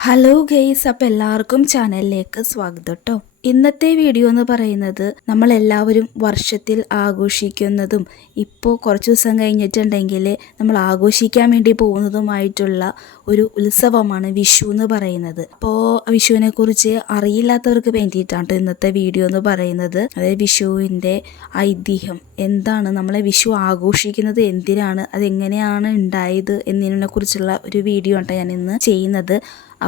Hello guys അപ്പം എല്ലാവർക്കും ചാനലിലേക്ക് സ്വാഗതം കേട്ടോ ഇന്നത്തെ വീഡിയോ എന്ന് പറയുന്നത് നമ്മൾ എല്ലാവരും വർഷത്തിൽ ആഘോഷിക്കുന്നതും ഇപ്പോൾ കുറച്ച് ദിവസം കഴിഞ്ഞിട്ടുണ്ടെങ്കിൽ നമ്മൾ ആഘോഷിക്കാൻ വേണ്ടി പോകുന്നതുമായിട്ടുള്ള ഒരു ഉത്സവമാണ് വിഷു എന്ന് പറയുന്നത്. അപ്പോൾ വിഷുവിനെ കുറിച്ച് അറിയില്ലാത്തവർക്ക് വേണ്ടിയിട്ടാണ് ട്ടോ ഇന്നത്തെ വീഡിയോ എന്ന് പറയുന്നത്. അതായത് വിഷുവിന്റെ ഐതിഹ്യം. എന്താണ് നമ്മളെ വിഷു ആഘോഷിക്കുന്നത്? എന്തിനാണ്? അതെങ്ങനെയാണ് ഉണ്ടായത്? എന്നതിനെ കുറിച്ചുള്ള ഒരു വീഡിയോ ആണ് ഞാൻ ഇന്ന് ചെയ്യുന്നത്.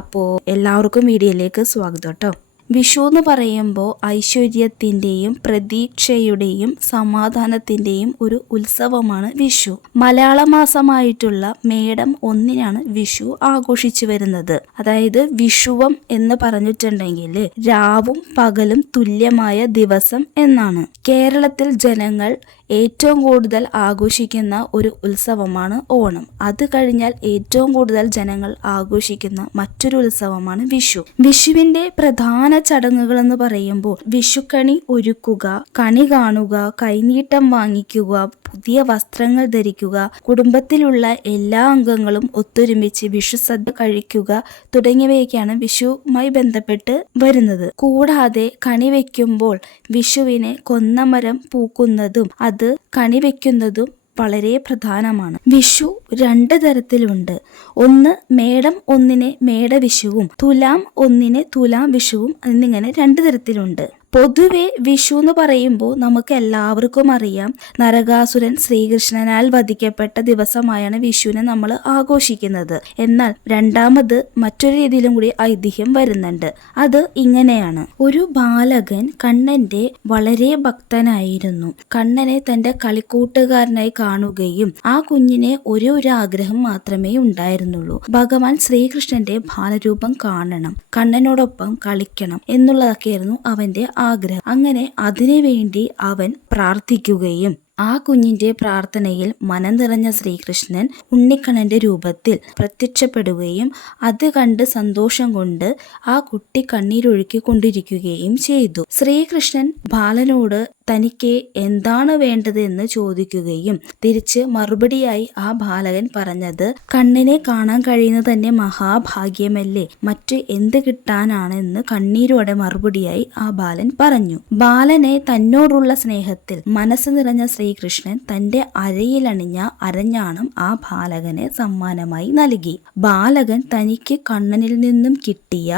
അപ്പോൾ എല്ലാവർക്കും വീഡിയോയിലേക്ക് സ്വാഗതം കേട്ടോ. വിഷു എന്ന് പറയുമ്പോൾ ഐശ്വര്യത്തിന്റെയും പ്രതീക്ഷയുടെയും സമാധാനത്തിന്റെയും ഒരു ഉത്സവമാണ് വിഷു. മലയാള മാസമായിട്ടുള്ള മേടം ഒന്നിനാണ് വിഷു ആഘോഷിച്ചു വരുന്നത്. അതായത് വിഷുവം എന്ന് പറഞ്ഞിട്ടുണ്ടെങ്കിൽ രാവും പകലും തുല്യമായ ദിവസം എന്നാണ്. കേരളത്തിൽ ജനങ്ങൾ ഏറ്റവും കൂടുതൽ ആഘോഷിക്കുന്ന ഒരു ഉത്സവമാണ് ഓണം. അത് കഴിഞ്ഞാൽ ഏറ്റവും കൂടുതൽ ജനങ്ങൾ ആഘോഷിക്കുന്ന മറ്റൊരു ഉത്സവമാണ് വിഷു. വിഷുവിന്റെ പ്രധാന ചടങ്ങുകൾ എന്ന് പറയുമ്പോൾ വിഷുക്കണി ഒരുക്കുക കണി കാണുക കൈനീട്ടം വാങ്ങിക്കുക പുതിയ വസ്ത്രങ്ങൾ ധരിക്കുക കുടുംബത്തിലുള്ള എല്ലാ അംഗങ്ങളും ഒത്തൊരുമിച്ച് വിഷു സദ്യ കഴിക്കുക തുടങ്ങിയവയൊക്കെയാണ് വിഷുവുമായി ബന്ധപ്പെട്ട് വരുന്നത്. കൂടാതെ കണി വെക്കുമ്പോൾ വിഷുവിനെ കൊന്നമരം പൂക്കുന്നതും അത് കണി വെക്കുന്നതും വളരെ പ്രധാനമാണ്. വിഷു രണ്ട് തരത്തിലുണ്ട്. ഒന്ന് മേടം ഒന്നിനെ മേടവിഷുവും തുലാം ഒന്നിനെ തുലാം വിഷുവും എന്നിങ്ങനെ രണ്ട് തരത്തിലുണ്ട്. പൊതുവെ വിഷു എന്ന് പറയുമ്പോൾ നമുക്ക് എല്ലാവർക്കും അറിയാം. നരകാസുരൻ ശ്രീകൃഷ്ണനാൽ വധിക്കപ്പെട്ട ദിവസമായാണ് വിഷുവിനെ നമ്മൾ ആഘോഷിക്കുന്നത്. എന്നാൽ രണ്ടാമത് മറ്റൊരു രീതിയിലും കൂടി ഐതിഹ്യം വരുന്നുണ്ട്. അത് ഇങ്ങനെയാണ്. ഒരു ബാലകൻ കണ്ണന്റെ വളരെ ഭക്തനായിരുന്നു. കണ്ണനെ തന്റെ കളിക്കൂട്ടുകാരനായി കാണുകയും ആ കുഞ്ഞിനെ ഒരേ ഒരു ആഗ്രഹം മാത്രമേ ഉണ്ടായിരുന്നുള്ളൂ. ഭഗവാൻ ശ്രീകൃഷ്ണന്റെ ബാലരൂപം കാണണം. കണ്ണനോടൊപ്പം കളിക്കണം എന്നുള്ളതൊക്കെയായിരുന്നു അവന്റെ ആഗ്രഹം. അങ്ങനെ അതിനുവേണ്ടി അവൻ പ്രാർത്ഥിക്കുകയും ആ കുഞ്ഞിന്റെ പ്രാർത്ഥനയിൽ മനം നിറഞ്ഞ ശ്രീകൃഷ്ണൻ ഉണ്ണിക്കണ്ണന്റെ രൂപത്തിൽ പ്രത്യക്ഷപ്പെടുകയും അത് കണ്ട് സന്തോഷം കൊണ്ട് ആ കുട്ടി കണ്ണീരൊഴുക്കിക്കൊണ്ടിരിക്കുകയും ചെയ്തു. ശ്രീകൃഷ്ണൻ ബാലനോട് തനിക്ക് എന്താണ് വേണ്ടത് എന്ന് ചോദിക്കുകയും തിരിച്ച് മറുപടിയായി ആ ബാലകൻ പറഞ്ഞത് കണ്ണിനെ കാണാൻ കഴിയുന്നത് തന്നെ മഹാഭാഗ്യമല്ലേ മറ്റ് എന്ത് കിട്ടാനാണെന്ന് കണ്ണീരോടെ മറുപടിയായി ആ ബാലൻ പറഞ്ഞു. ബാലനെ തന്നോടുള്ള സ്നേഹത്തിൽ മനസ്സ് നിറഞ്ഞ ശ്രീകൃഷ്ണൻ തന്റെ അരയിലണിഞ്ഞ അരഞ്ഞാണം ആ ബാലകന് സമ്മാനമായി നൽകി. ബാലകൻ തനിക്ക് കണ്ണനിൽ നിന്നും കിട്ടിയ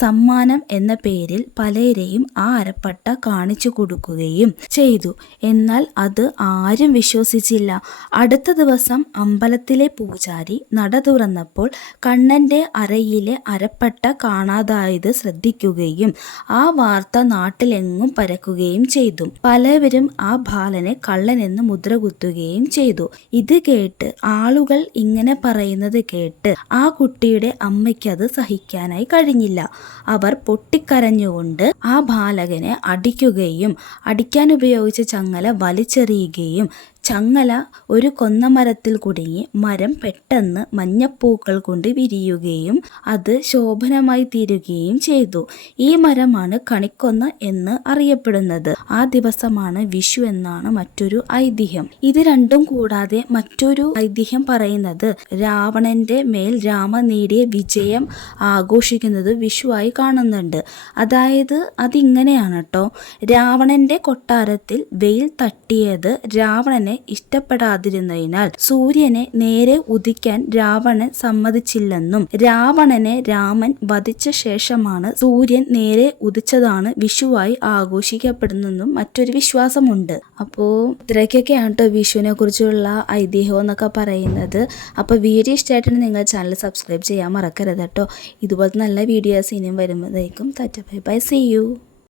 സമ്മാനം എന്ന പേരിൽ പലരെയും ആ അരപ്പട്ട കാണിച്ചു കൊടുക്കുകയും ചെയ്തു. എന്നാൽ അത് ആരും വിശ്വസിച്ചില്ല. അടുത്ത ദിവസം അമ്പലത്തിലെ പൂജാരി നട തുറന്നപ്പോൾ കണ്ണന്റെ അരയിലെ അരപ്പട്ട കാണാതായത് ശ്രദ്ധിക്കുകയും ആ വാർത്ത നാട്ടിലെങ്ങും പരക്കുകയും ചെയ്തു. പലവരും ആ ബാലനെ കള്ളനെന്ന് മുദ്ര കുത്തുകയും ചെയ്തു. ഇത് കേട്ട് ആളുകൾ ഇങ്ങനെ പറയുന്നത് കേട്ട് ആ കുട്ടിയുടെ അമ്മയ്ക്ക് അത് സഹിക്കാനായി കഴിഞ്ഞില്ല. അവർ പൊട്ടിക്കരഞ്ഞുകൊണ്ട് ആ ബാലകനെ അടിക്കുകയും അടിക്കാൻ ഉപയോഗിച്ച ചങ്ങല വലിച്ചെറിയുകയും ചങ്ങല ഒരു കൊന്നമരത്തിൽ കുടുങ്ങി മരം പെട്ടെന്ന് മഞ്ഞപ്പൂക്കൾ കൊണ്ട് വിരിയുകയും അത് ശോഭനമായി തീരുകയും ചെയ്തു. ഈ മരമാണ് കണിക്കൊന്ന എന്ന് അറിയപ്പെടുന്നത്. ആ ദിവസമാണ് വിഷു എന്നാണ് മറ്റൊരു ഐതിഹ്യം. ഇത് രണ്ടും കൂടാതെ മറ്റൊരു ഐതിഹ്യം പറയുന്നത് രാവണന്റെ മേൽ രാമ നേടിയ വിജയം ആഘോഷിക്കുന്നത് വിഷുവായി കാണുന്നുണ്ട്. അതായത് അതിങ്ങനെയാണ് കേട്ടോ രാവണന്റെ കൊട്ടാരത്തിൽ വെയിൽ തട്ടിയത് രാവണനെ ഇഷ്ടപ്പെടാതിരുന്നതിനാൽ സൂര്യനെ നേരെ ഉദിക്കാൻ രാവണൻ സമ്മതിച്ചില്ലെന്നും രാവണനെ രാമൻ വധിച്ച ശേഷമാണ് സൂര്യൻ നേരെ ഉദിച്ചതാണ് വിഷുവായി ആഘോഷിക്കപ്പെടുന്നെന്നും മറ്റൊരു വിശ്വാസമുണ്ട്. അപ്പോൾ ഇത്രയ്ക്കൊക്കെയാണ് കേട്ടോ വിഷുവിനെ കുറിച്ചുള്ള ഐതിഹ്യം എന്നൊക്കെ പറയുന്നത്. അപ്പോൾ വീഡിയോ ഇഷ്ടമായിട്ടാണ് നിങ്ങൾ ചാനൽ സബ്സ്ക്രൈബ് ചെയ്യാൻ മറക്കരുത് കേട്ടോ. ഇതുപോലത്തെ നല്ല വീഡിയോസ് ഇനിയും വരുമ്പോഴേക്കും. തറ്റ ബൈ ബൈ. See you